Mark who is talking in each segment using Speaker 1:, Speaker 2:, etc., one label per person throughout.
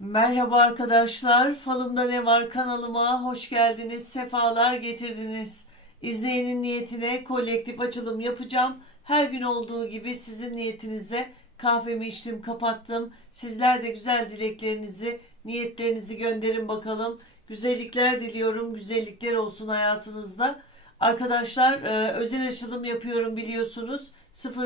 Speaker 1: Merhaba arkadaşlar, Falımda Ne Var kanalıma hoş geldiniz, sefalar getirdiniz. İzleyenin niyetine kolektif açılım yapacağım. Her gün olduğu gibi sizin niyetinize kahvemi içtim, kapattım. Sizler de güzel dileklerinizi, niyetlerinizi gönderin bakalım. Güzellikler diliyorum, güzellikler olsun hayatınızda. Arkadaşlar e, özel açılım yapıyorum biliyorsunuz.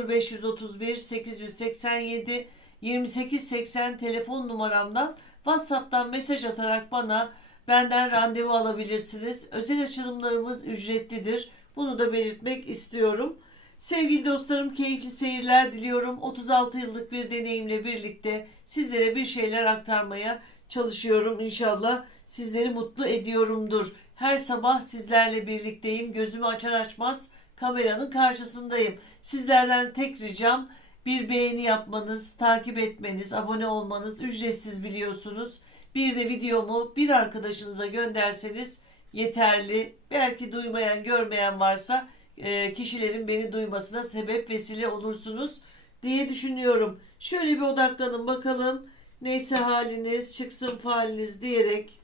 Speaker 1: 0531 887 2880 telefon numaramdan WhatsApp'tan mesaj atarak bana benden randevu alabilirsiniz. Özel açılımlarımız ücretlidir. Bunu da belirtmek istiyorum. Sevgili dostlarım keyifli seyirler diliyorum. 36 yıllık bir deneyimle birlikte sizlere bir şeyler aktarmaya çalışıyorum. İnşallah sizleri mutlu ediyorumdur. Her sabah sizlerle birlikteyim. Gözümü açar açmaz kameranın karşısındayım. Sizlerden tek ricam bir beğeni yapmanız, takip etmeniz, abone olmanız ücretsiz biliyorsunuz. Bir de videomu bir arkadaşınıza gönderseniz yeterli. Belki duymayan, görmeyen varsa e, kişilerin beni duymasına sebep vesile olursunuz diye düşünüyorum. Şöyle bir odaklanın bakalım. Neyse haliniz, çıksın faliniz diyerek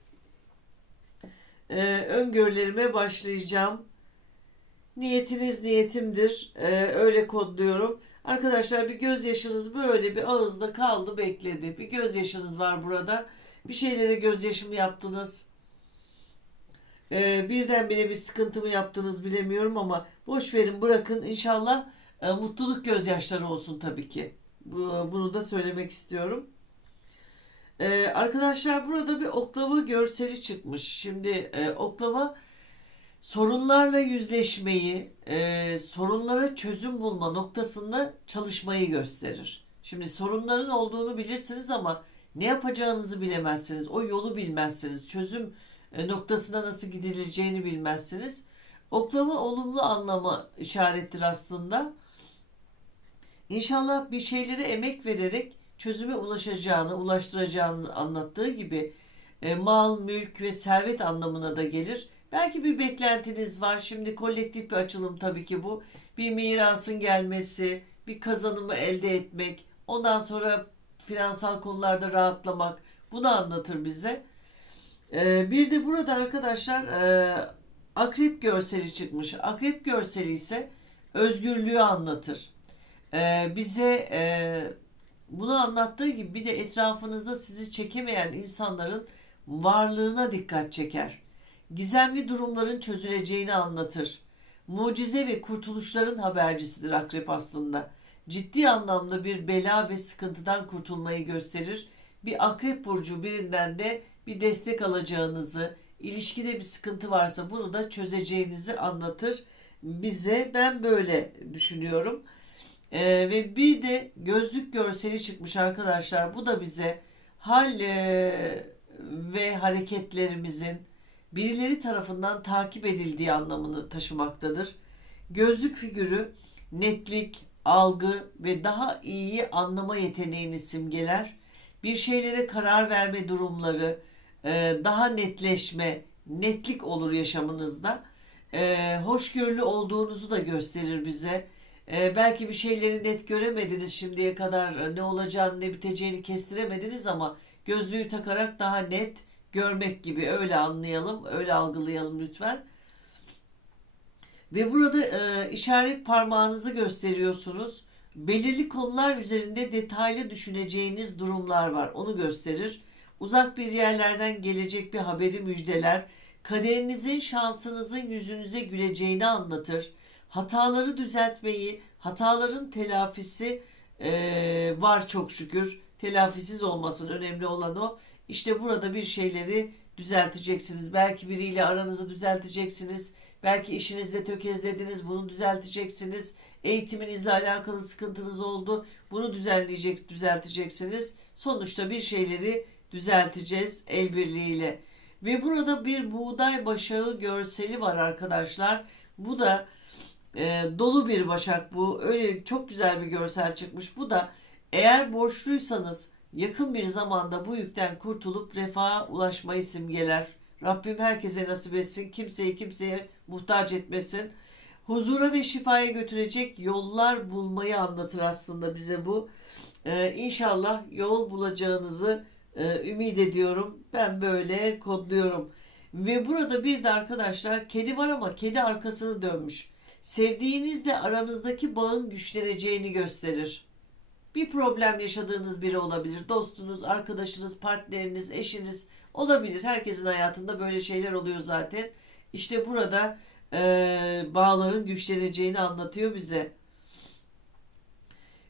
Speaker 1: e, öngörülerime başlayacağım. Niyetiniz niyetimdir. E, öyle kodluyorum. Arkadaşlar bir gözyaşınız böyle bir ağızda kaldı bekledi. Bir gözyaşınız var burada. Bir şeylere gözyaşımı yaptınız. Ee, birdenbire bir sıkıntı mı yaptınız bilemiyorum ama boş verin bırakın inşallah e, mutluluk gözyaşları olsun tabii ki. Bu, bunu da söylemek istiyorum. Ee, arkadaşlar burada bir oklava görseli çıkmış. Şimdi e, oklava sorunlarla yüzleşmeyi, e, sorunlara çözüm bulma noktasında çalışmayı gösterir. Şimdi sorunların olduğunu bilirsiniz ama ne yapacağınızı bilemezsiniz. O yolu bilmezsiniz. Çözüm e, noktasına nasıl gidileceğini bilmezsiniz. Oklava olumlu anlama işarettir aslında. İnşallah bir şeylere emek vererek çözüme ulaşacağını, ulaştıracağını anlattığı gibi e, mal, mülk ve servet anlamına da gelir. Belki bir beklentiniz var. Şimdi kolektif bir açılım tabii ki bu. Bir mirasın gelmesi, bir kazanımı elde etmek, ondan sonra finansal konularda rahatlamak. Bunu anlatır bize. Ee, bir de burada arkadaşlar e, akrep görseli çıkmış. Akrep görseli ise özgürlüğü anlatır. Ee, bize e, bunu anlattığı gibi bir de etrafınızda sizi çekemeyen insanların varlığına dikkat çeker gizemli durumların çözüleceğini anlatır. Mucize ve kurtuluşların habercisidir akrep aslında. Ciddi anlamda bir bela ve sıkıntıdan kurtulmayı gösterir. Bir akrep burcu birinden de bir destek alacağınızı, ilişkide bir sıkıntı varsa bunu da çözeceğinizi anlatır bize. Ben böyle düşünüyorum. Ee, ve bir de gözlük görseli çıkmış arkadaşlar. Bu da bize hal e, ve hareketlerimizin, birileri tarafından takip edildiği anlamını taşımaktadır. Gözlük figürü netlik, algı ve daha iyi anlama yeteneğini simgeler. Bir şeylere karar verme durumları, e, daha netleşme, netlik olur yaşamınızda. E, hoşgörülü olduğunuzu da gösterir bize. E, belki bir şeyleri net göremediniz şimdiye kadar ne olacağını ne biteceğini kestiremediniz ama gözlüğü takarak daha net, görmek gibi öyle anlayalım, öyle algılayalım lütfen. Ve burada e, işaret parmağınızı gösteriyorsunuz. Belirli konular üzerinde detaylı düşüneceğiniz durumlar var. Onu gösterir. Uzak bir yerlerden gelecek bir haberi müjdeler. Kaderinizin, şansınızın yüzünüze güleceğini anlatır. Hataları düzeltmeyi, hataların telafisi e, var çok şükür. Telafisiz olmasın önemli olan o. İşte burada bir şeyleri düzelteceksiniz. Belki biriyle aranızı düzelteceksiniz. Belki işinizde tökezlediniz, bunu düzelteceksiniz. Eğitiminizle alakalı sıkıntınız oldu, bunu düzenleyecek, düzelteceksiniz. Sonuçta bir şeyleri düzelteceğiz el birliğiyle. Ve burada bir buğday başağı görseli var arkadaşlar. Bu da e, dolu bir başak bu. Öyle çok güzel bir görsel çıkmış. Bu da eğer borçluysanız yakın bir zamanda bu yükten kurtulup refaha ulaşmayı simgeler. Rabbim herkese nasip etsin. Kimseyi kimseye muhtaç etmesin. Huzura ve şifaya götürecek yollar bulmayı anlatır aslında bize bu. Ee, inşallah yol bulacağınızı e, ümit ediyorum. Ben böyle kodluyorum. Ve burada bir de arkadaşlar kedi var ama kedi arkasını dönmüş. Sevdiğinizle aranızdaki bağın güçleneceğini gösterir. Bir problem yaşadığınız biri olabilir. Dostunuz, arkadaşınız, partneriniz, eşiniz olabilir. Herkesin hayatında böyle şeyler oluyor zaten. İşte burada e, bağların güçleneceğini anlatıyor bize.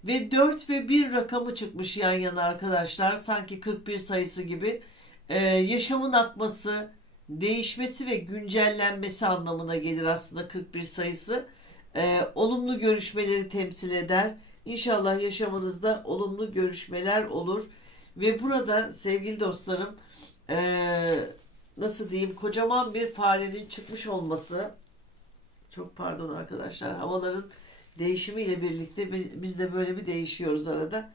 Speaker 1: Ve 4 ve 1 rakamı çıkmış yan yana arkadaşlar. Sanki 41 sayısı gibi. E, yaşamın akması, değişmesi ve güncellenmesi anlamına gelir aslında 41 sayısı. E, olumlu görüşmeleri temsil eder. İnşallah yaşamınızda olumlu görüşmeler olur. Ve burada sevgili dostlarım e, nasıl diyeyim kocaman bir farenin çıkmış olması çok pardon arkadaşlar havaların değişimiyle birlikte bi- biz de böyle bir değişiyoruz arada.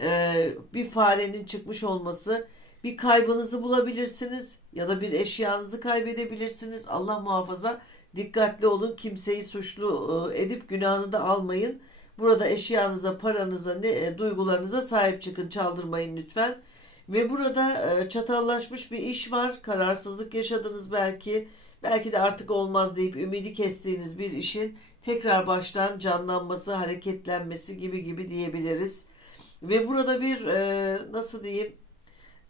Speaker 1: E, bir farenin çıkmış olması bir kaybınızı bulabilirsiniz ya da bir eşyanızı kaybedebilirsiniz. Allah muhafaza dikkatli olun kimseyi suçlu e, edip günahını da almayın. Burada eşyanıza, paranıza, ne, e, duygularınıza sahip çıkın, çaldırmayın lütfen. Ve burada e, çatallaşmış bir iş var. Kararsızlık yaşadınız belki. Belki de artık olmaz deyip ümidi kestiğiniz bir işin tekrar baştan canlanması, hareketlenmesi gibi gibi diyebiliriz. Ve burada bir e, nasıl diyeyim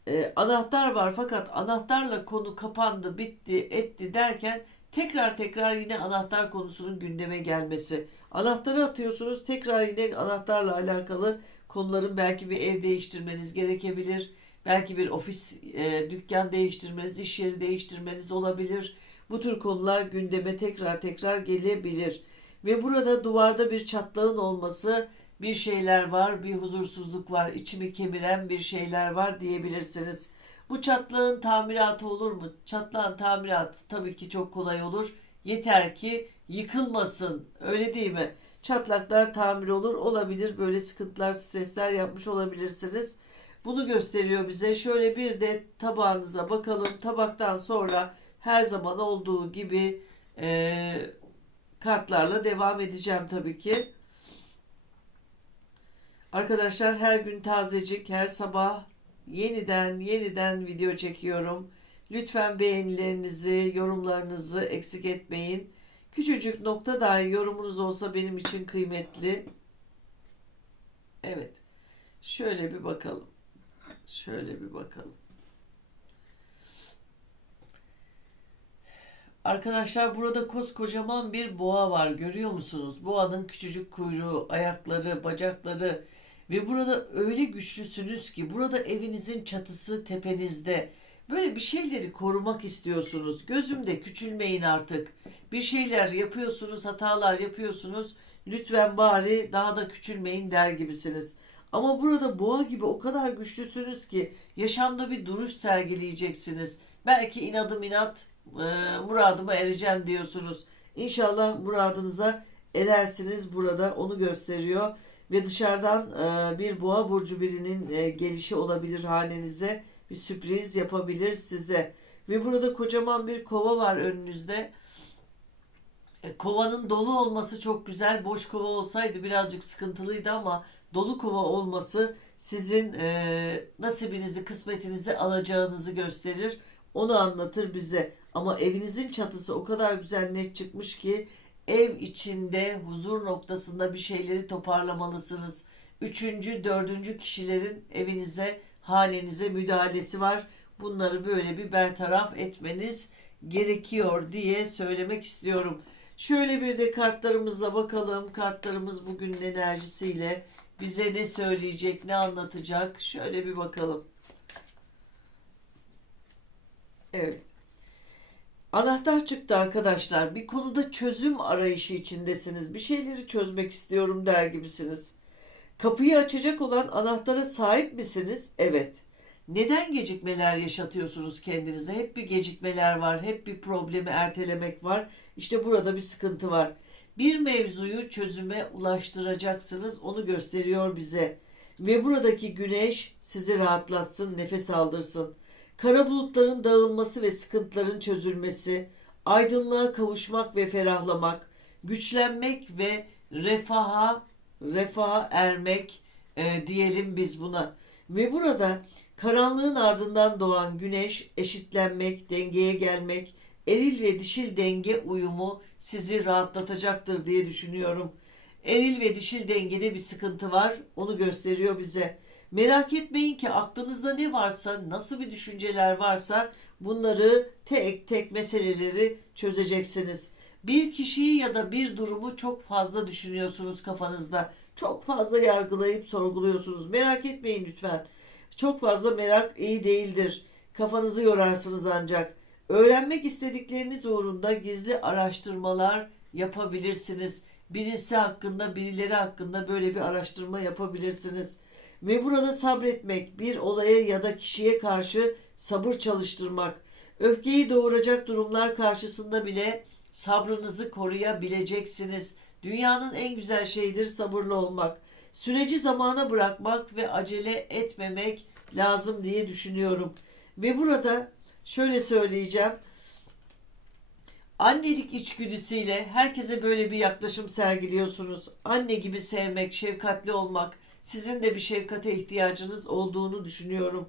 Speaker 1: e, anahtar var fakat anahtarla konu kapandı, bitti, etti derken tekrar tekrar yine anahtar konusunun gündeme gelmesi. Anahtarı atıyorsunuz tekrar yine anahtarla alakalı konuların belki bir ev değiştirmeniz gerekebilir. Belki bir ofis, e, dükkan değiştirmeniz, iş yeri değiştirmeniz olabilir. Bu tür konular gündeme tekrar tekrar gelebilir. Ve burada duvarda bir çatlağın olması, bir şeyler var, bir huzursuzluk var, içimi kemiren bir şeyler var diyebilirsiniz. Bu çatlağın tamiratı olur mu? Çatlağın tamiratı tabii ki çok kolay olur. Yeter ki yıkılmasın. Öyle değil mi? Çatlaklar tamir olur. Olabilir. Böyle sıkıntılar, stresler yapmış olabilirsiniz. Bunu gösteriyor bize. Şöyle bir de tabağınıza bakalım. Tabaktan sonra her zaman olduğu gibi e, kartlarla devam edeceğim tabii ki. Arkadaşlar her gün tazecik, her sabah yeniden yeniden video çekiyorum. Lütfen beğenilerinizi, yorumlarınızı eksik etmeyin. Küçücük nokta dahi yorumunuz olsa benim için kıymetli. Evet. Şöyle bir bakalım. Şöyle bir bakalım. Arkadaşlar burada koskocaman bir boğa var. Görüyor musunuz? Boğanın küçücük kuyruğu, ayakları, bacakları ve burada öyle güçlüsünüz ki burada evinizin çatısı tepenizde. Böyle bir şeyleri korumak istiyorsunuz. Gözümde küçülmeyin artık. Bir şeyler yapıyorsunuz, hatalar yapıyorsunuz. Lütfen bari daha da küçülmeyin der gibisiniz. Ama burada boğa gibi o kadar güçlüsünüz ki yaşamda bir duruş sergileyeceksiniz. Belki inadım inat e, muradıma ereceğim diyorsunuz. İnşallah muradınıza erersiniz burada onu gösteriyor. Ve dışarıdan e, bir boğa burcu birinin e, gelişi olabilir hanenize. Bir sürpriz yapabilir size. Ve burada kocaman bir kova var önünüzde. E, Kovanın dolu olması çok güzel. Boş kova olsaydı birazcık sıkıntılıydı ama dolu kova olması sizin nasibinizi, kısmetinizi alacağınızı gösterir. Onu anlatır bize. Ama evinizin çatısı o kadar güzel net çıkmış ki ev içinde huzur noktasında bir şeyleri toparlamalısınız. Üçüncü, dördüncü kişilerin evinize, hanenize müdahalesi var. Bunları böyle bir bertaraf etmeniz gerekiyor diye söylemek istiyorum. Şöyle bir de kartlarımızla bakalım. Kartlarımız bugünün enerjisiyle bize ne söyleyecek, ne anlatacak? Şöyle bir bakalım. Evet. Anahtar çıktı arkadaşlar. Bir konuda çözüm arayışı içindesiniz. Bir şeyleri çözmek istiyorum der gibisiniz. Kapıyı açacak olan anahtara sahip misiniz? Evet. Neden gecikmeler yaşatıyorsunuz kendinize? Hep bir gecikmeler var, hep bir problemi ertelemek var. İşte burada bir sıkıntı var. Bir mevzuyu çözüme ulaştıracaksınız. Onu gösteriyor bize. Ve buradaki güneş sizi rahatlatsın, nefes aldırsın. Kara bulutların dağılması ve sıkıntıların çözülmesi, aydınlığa kavuşmak ve ferahlamak, güçlenmek ve refaha refaha ermek e, diyelim biz buna. Ve burada Karanlığın ardından doğan güneş, eşitlenmek, dengeye gelmek, eril ve dişil denge uyumu sizi rahatlatacaktır diye düşünüyorum. Eril ve dişil dengede bir sıkıntı var. Onu gösteriyor bize. Merak etmeyin ki aklınızda ne varsa, nasıl bir düşünceler varsa bunları tek tek meseleleri çözeceksiniz. Bir kişiyi ya da bir durumu çok fazla düşünüyorsunuz kafanızda. Çok fazla yargılayıp sorguluyorsunuz. Merak etmeyin lütfen. Çok fazla merak iyi değildir. Kafanızı yorarsınız ancak. Öğrenmek istedikleriniz uğrunda gizli araştırmalar yapabilirsiniz. Birisi hakkında, birileri hakkında böyle bir araştırma yapabilirsiniz. Ve burada sabretmek, bir olaya ya da kişiye karşı sabır çalıştırmak, öfkeyi doğuracak durumlar karşısında bile sabrınızı koruyabileceksiniz. Dünyanın en güzel şeyidir sabırlı olmak. Süreci zamana bırakmak ve acele etmemek lazım diye düşünüyorum. Ve burada şöyle söyleyeceğim. Annelik içgüdüsüyle herkese böyle bir yaklaşım sergiliyorsunuz. Anne gibi sevmek, şefkatli olmak, sizin de bir şefkate ihtiyacınız olduğunu düşünüyorum.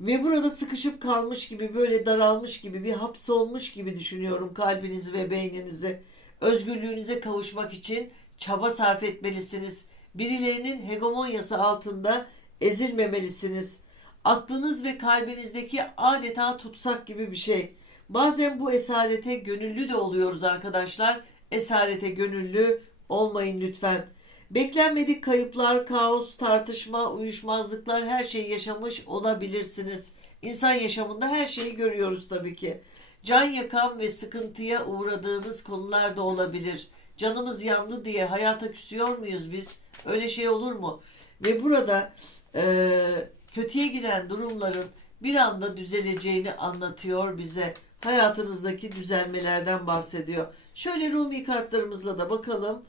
Speaker 1: Ve burada sıkışıp kalmış gibi, böyle daralmış gibi, bir hapsolmuş gibi düşünüyorum kalbinizi ve beyninizi. Özgürlüğünüze kavuşmak için çaba sarf etmelisiniz. Birilerinin hegemonyası altında ezilmemelisiniz. Aklınız ve kalbinizdeki adeta tutsak gibi bir şey. Bazen bu esarete gönüllü de oluyoruz arkadaşlar. Esarete gönüllü olmayın lütfen. Beklenmedik kayıplar, kaos, tartışma, uyuşmazlıklar her şeyi yaşamış olabilirsiniz. İnsan yaşamında her şeyi görüyoruz tabii ki. Can yakan ve sıkıntıya uğradığınız konular da olabilir. Canımız yandı diye hayata küsüyor muyuz biz? Öyle şey olur mu? Ve burada eee, kötüye giden durumların bir anda düzeleceğini anlatıyor bize. Hayatınızdaki düzelmelerden bahsediyor. Şöyle Rumi kartlarımızla da bakalım.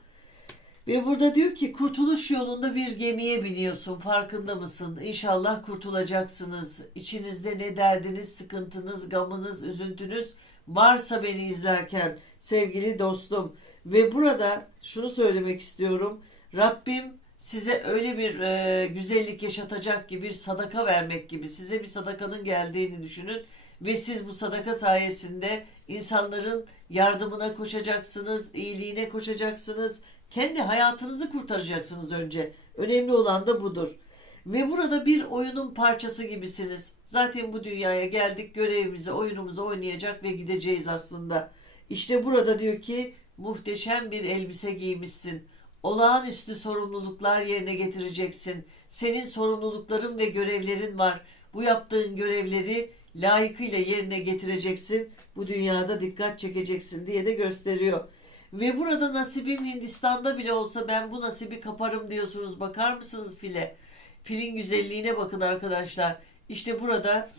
Speaker 1: Ve burada diyor ki kurtuluş yolunda bir gemiye biniyorsun farkında mısın? İnşallah kurtulacaksınız. İçinizde ne derdiniz, sıkıntınız, gamınız, üzüntünüz varsa beni izlerken sevgili dostum. Ve burada şunu söylemek istiyorum. Rabbim size öyle bir e, güzellik yaşatacak ki bir sadaka vermek gibi size bir sadakanın geldiğini düşünün ve siz bu sadaka sayesinde insanların yardımına koşacaksınız, iyiliğine koşacaksınız. Kendi hayatınızı kurtaracaksınız önce. Önemli olan da budur. Ve burada bir oyunun parçası gibisiniz. Zaten bu dünyaya geldik, görevimizi, oyunumuzu oynayacak ve gideceğiz aslında. İşte burada diyor ki muhteşem bir elbise giymişsin. Olağanüstü sorumluluklar yerine getireceksin. Senin sorumlulukların ve görevlerin var. Bu yaptığın görevleri layıkıyla yerine getireceksin. Bu dünyada dikkat çekeceksin diye de gösteriyor. Ve burada nasibim Hindistan'da bile olsa ben bu nasibi kaparım diyorsunuz. Bakar mısınız file? Filin güzelliğine bakın arkadaşlar. İşte burada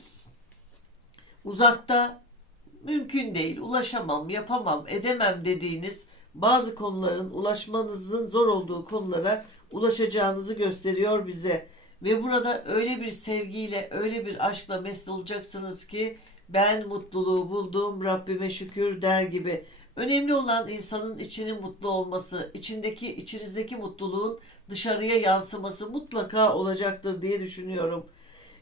Speaker 1: uzakta mümkün değil, ulaşamam, yapamam, edemem dediğiniz bazı konuların ulaşmanızın zor olduğu konulara ulaşacağınızı gösteriyor bize. Ve burada öyle bir sevgiyle, öyle bir aşkla mest olacaksınız ki ben mutluluğu buldum, Rabbime şükür der gibi. Önemli olan insanın içinin mutlu olması, içindeki içinizdeki mutluluğun dışarıya yansıması mutlaka olacaktır diye düşünüyorum.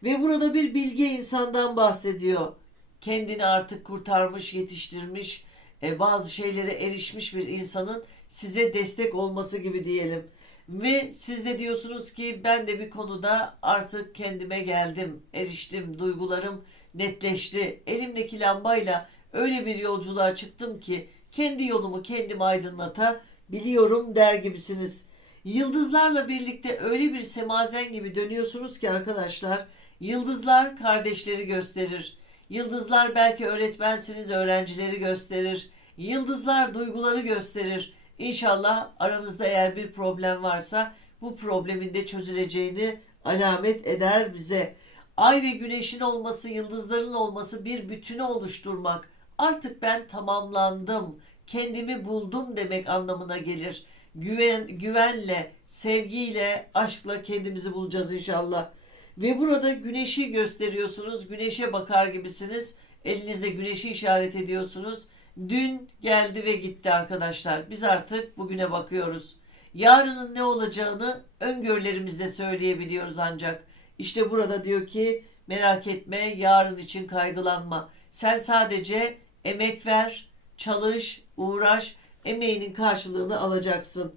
Speaker 1: Ve burada bir bilge insandan bahsediyor. Kendini artık kurtarmış, yetiştirmiş, e, bazı şeylere erişmiş bir insanın size destek olması gibi diyelim. Ve siz de diyorsunuz ki ben de bir konuda artık kendime geldim, eriştim, duygularım netleşti. Elimdeki lambayla öyle bir yolculuğa çıktım ki kendi yolumu kendim aydınlatabiliyorum der gibisiniz. Yıldızlarla birlikte öyle bir semazen gibi dönüyorsunuz ki arkadaşlar, yıldızlar kardeşleri gösterir. Yıldızlar belki öğretmensiniz, öğrencileri gösterir. Yıldızlar duyguları gösterir. İnşallah aranızda eğer bir problem varsa bu problemin de çözüleceğini alamet eder bize. Ay ve güneşin olması, yıldızların olması bir bütünü oluşturmak. Artık ben tamamlandım, kendimi buldum demek anlamına gelir. Güven, güvenle, sevgiyle, aşkla kendimizi bulacağız inşallah. Ve burada güneşi gösteriyorsunuz. Güneşe bakar gibisiniz. Elinizde güneşi işaret ediyorsunuz. Dün geldi ve gitti arkadaşlar. Biz artık bugüne bakıyoruz. Yarının ne olacağını öngörülerimizde söyleyebiliyoruz ancak. İşte burada diyor ki merak etme, yarın için kaygılanma. Sen sadece emek ver, çalış, uğraş, emeğinin karşılığını alacaksın.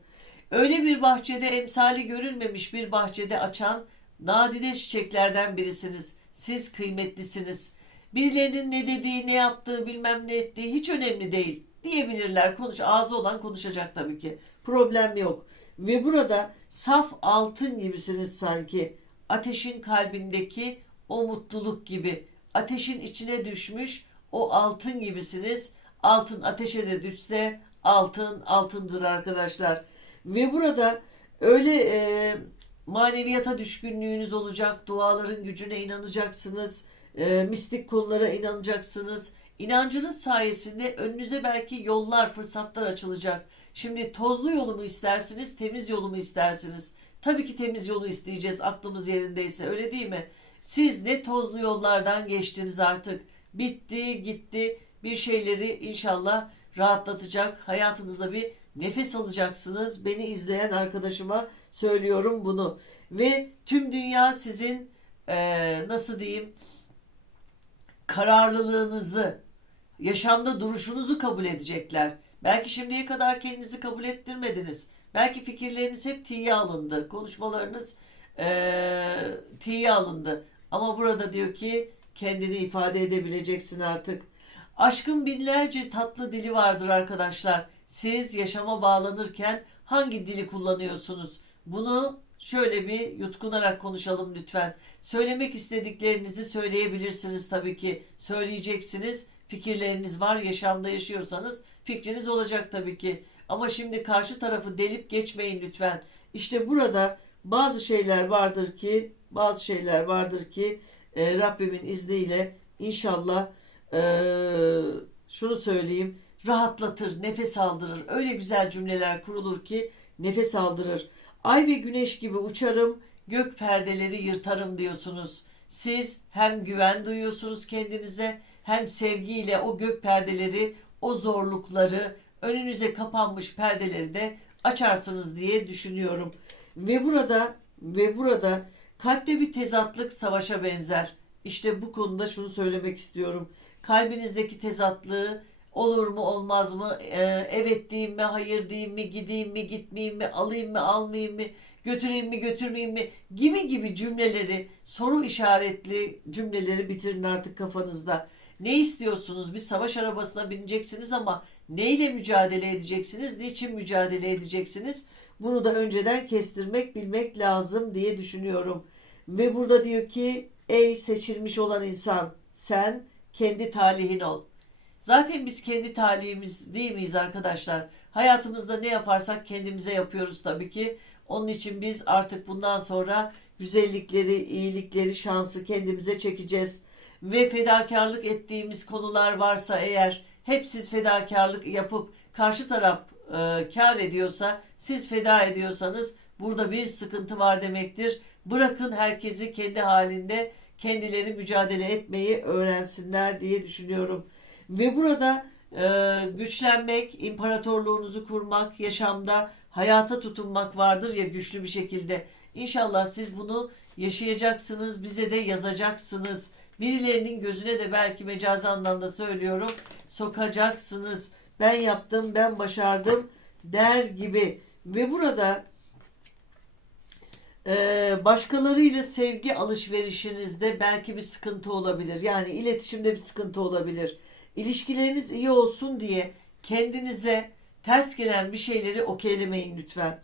Speaker 1: Öyle bir bahçede emsali görülmemiş bir bahçede açan nadide çiçeklerden birisiniz. Siz kıymetlisiniz. Birilerinin ne dediği, ne yaptığı, bilmem ne ettiği hiç önemli değil diyebilirler. Konuş, ağzı olan konuşacak tabii ki. Problem yok. Ve burada saf altın gibisiniz sanki. Ateşin kalbindeki o mutluluk gibi. Ateşin içine düşmüş o altın gibisiniz. Altın ateşe de düşse altın altındır arkadaşlar. Ve burada öyle e, maneviyata düşkünlüğünüz olacak. Duaların gücüne inanacaksınız. E, mistik konulara inanacaksınız. İnancınız sayesinde önünüze belki yollar, fırsatlar açılacak. Şimdi tozlu yolu mu istersiniz, temiz yolu mu istersiniz? Tabii ki temiz yolu isteyeceğiz aklımız yerindeyse öyle değil mi? Siz ne tozlu yollardan geçtiniz artık. Bitti, gitti. Bir şeyleri inşallah rahatlatacak. Hayatınızda bir nefes alacaksınız. Beni izleyen arkadaşıma söylüyorum bunu. Ve tüm dünya sizin eee, nasıl diyeyim kararlılığınızı, yaşamda duruşunuzu kabul edecekler. Belki şimdiye kadar kendinizi kabul ettirmediniz. Belki fikirleriniz hep tiye alındı. Konuşmalarınız eee tiye alındı. Ama burada diyor ki kendini ifade edebileceksin artık. Aşkın binlerce tatlı dili vardır arkadaşlar. Siz yaşama bağlanırken hangi dili kullanıyorsunuz? Bunu şöyle bir yutkunarak konuşalım lütfen. Söylemek istediklerinizi söyleyebilirsiniz tabii ki. Söyleyeceksiniz. Fikirleriniz var. Yaşamda yaşıyorsanız fikriniz olacak tabii ki. Ama şimdi karşı tarafı delip geçmeyin lütfen. İşte burada bazı şeyler vardır ki, bazı şeyler vardır ki e, Rabbimin izniyle inşallah e, şunu söyleyeyim rahatlatır, nefes aldırır. Öyle güzel cümleler kurulur ki nefes aldırır. Ay ve güneş gibi uçarım, gök perdeleri yırtarım diyorsunuz. Siz hem güven duyuyorsunuz kendinize hem sevgiyle o gök perdeleri, o zorlukları, önünüze kapanmış perdeleri de açarsınız diye düşünüyorum. Ve burada ve burada kalpte bir tezatlık savaşa benzer. İşte bu konuda şunu söylemek istiyorum. Kalbinizdeki tezatlığı olur mu olmaz mı Ee, evet diyeyim mi hayır diyeyim mi gideyim mi gitmeyeyim mi alayım mı almayayım mı götüreyim mi götürmeyeyim mi gibi gibi cümleleri soru işaretli cümleleri bitirin artık kafanızda. Ne istiyorsunuz? Bir savaş arabasına bineceksiniz ama neyle mücadele edeceksiniz? Niçin mücadele edeceksiniz? Bunu da önceden kestirmek, bilmek lazım diye düşünüyorum. Ve burada diyor ki ey seçilmiş olan insan sen kendi talihin ol. Zaten biz kendi talihimiz değil miyiz arkadaşlar? Hayatımızda ne yaparsak kendimize yapıyoruz tabii ki. Onun için biz artık bundan sonra güzellikleri, iyilikleri, şansı kendimize çekeceğiz. Ve fedakarlık ettiğimiz konular varsa eğer hep siz fedakarlık yapıp karşı taraf e, kar ediyorsa, siz feda ediyorsanız burada bir sıkıntı var demektir. Bırakın herkesi kendi halinde kendileri mücadele etmeyi öğrensinler diye düşünüyorum. Ve burada e, güçlenmek, imparatorluğunuzu kurmak, yaşamda hayata tutunmak vardır ya güçlü bir şekilde. İnşallah siz bunu yaşayacaksınız, bize de yazacaksınız. Birilerinin gözüne de belki mecazi anlamda söylüyorum, sokacaksınız. Ben yaptım, ben başardım der gibi. Ve burada ee, başkalarıyla sevgi alışverişinizde belki bir sıkıntı olabilir. Yani iletişimde bir sıkıntı olabilir. İlişkileriniz iyi olsun diye kendinize ters gelen bir şeyleri okeylemeyin lütfen.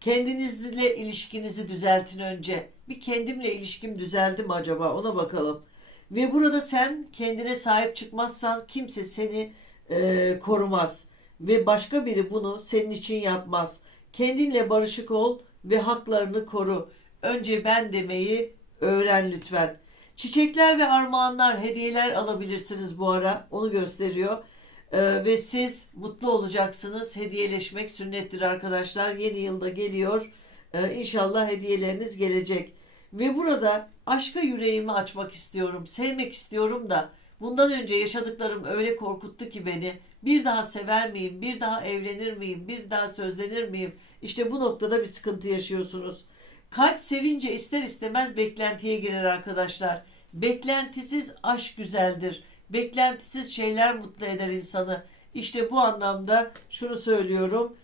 Speaker 1: Kendinizle ilişkinizi düzeltin önce. Bir kendimle ilişkim düzeldi mi acaba ona bakalım. Ve burada sen kendine sahip çıkmazsan kimse seni e, korumaz. Ve başka biri bunu senin için yapmaz. Kendinle barışık ol ve haklarını koru. Önce ben demeyi öğren lütfen. Çiçekler ve armağanlar, hediyeler alabilirsiniz bu ara. Onu gösteriyor. Ee, ve siz mutlu olacaksınız. Hediyeleşmek sünnettir arkadaşlar. Yeni yılda geliyor. Ee, inşallah hediyeleriniz gelecek. Ve burada aşka yüreğimi açmak istiyorum. Sevmek istiyorum da bundan önce yaşadıklarım öyle korkuttu ki beni. Bir daha sever miyim? Bir daha evlenir miyim? Bir daha sözlenir miyim? İşte bu noktada bir sıkıntı yaşıyorsunuz. Kalp sevince ister istemez beklentiye girer arkadaşlar. Beklentisiz aşk güzeldir. Beklentisiz şeyler mutlu eder insanı. İşte bu anlamda şunu söylüyorum.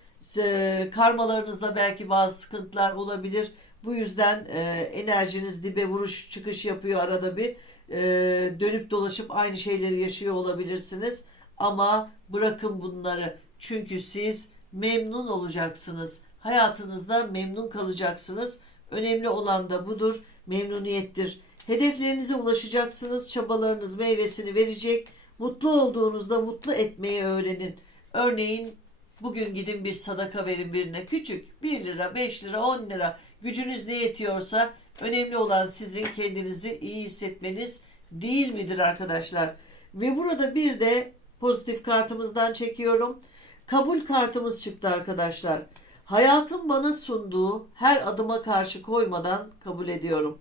Speaker 1: Karmalarınızda belki bazı sıkıntılar olabilir. Bu yüzden e, enerjiniz dibe vuruş çıkış yapıyor arada bir. E, dönüp dolaşıp aynı şeyleri yaşıyor olabilirsiniz. Ama bırakın bunları. Çünkü siz memnun olacaksınız. Hayatınızda memnun kalacaksınız. Önemli olan da budur. Memnuniyettir. Hedeflerinize ulaşacaksınız. Çabalarınız meyvesini verecek. Mutlu olduğunuzda mutlu etmeyi öğrenin. Örneğin bugün gidin bir sadaka verin birine. Küçük 1 lira, 5 lira, 10 lira. Gücünüz ne yetiyorsa önemli olan sizin kendinizi iyi hissetmeniz değil midir arkadaşlar? Ve burada bir de pozitif kartımızdan çekiyorum. Kabul kartımız çıktı arkadaşlar. Hayatın bana sunduğu her adıma karşı koymadan kabul ediyorum.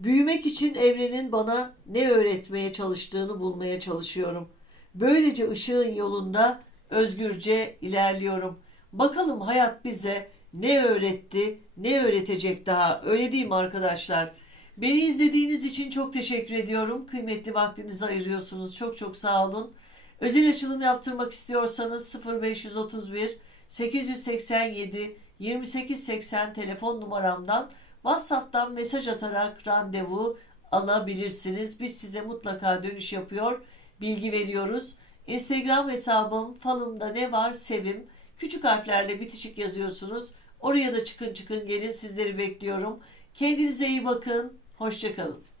Speaker 1: Büyümek için evrenin bana ne öğretmeye çalıştığını bulmaya çalışıyorum. Böylece ışığın yolunda özgürce ilerliyorum. Bakalım hayat bize ne öğretti, ne öğretecek daha. Öyle değil mi arkadaşlar? Beni izlediğiniz için çok teşekkür ediyorum. Kıymetli vaktinizi ayırıyorsunuz. Çok çok sağ olun. Özel açılım yaptırmak istiyorsanız 0531 887 2880 telefon numaramdan WhatsApp'tan mesaj atarak randevu alabilirsiniz. Biz size mutlaka dönüş yapıyor, bilgi veriyoruz. Instagram hesabım falımda ne var sevim. Küçük harflerle bitişik yazıyorsunuz. Oraya da çıkın çıkın gelin sizleri bekliyorum. Kendinize iyi bakın. Hoşçakalın.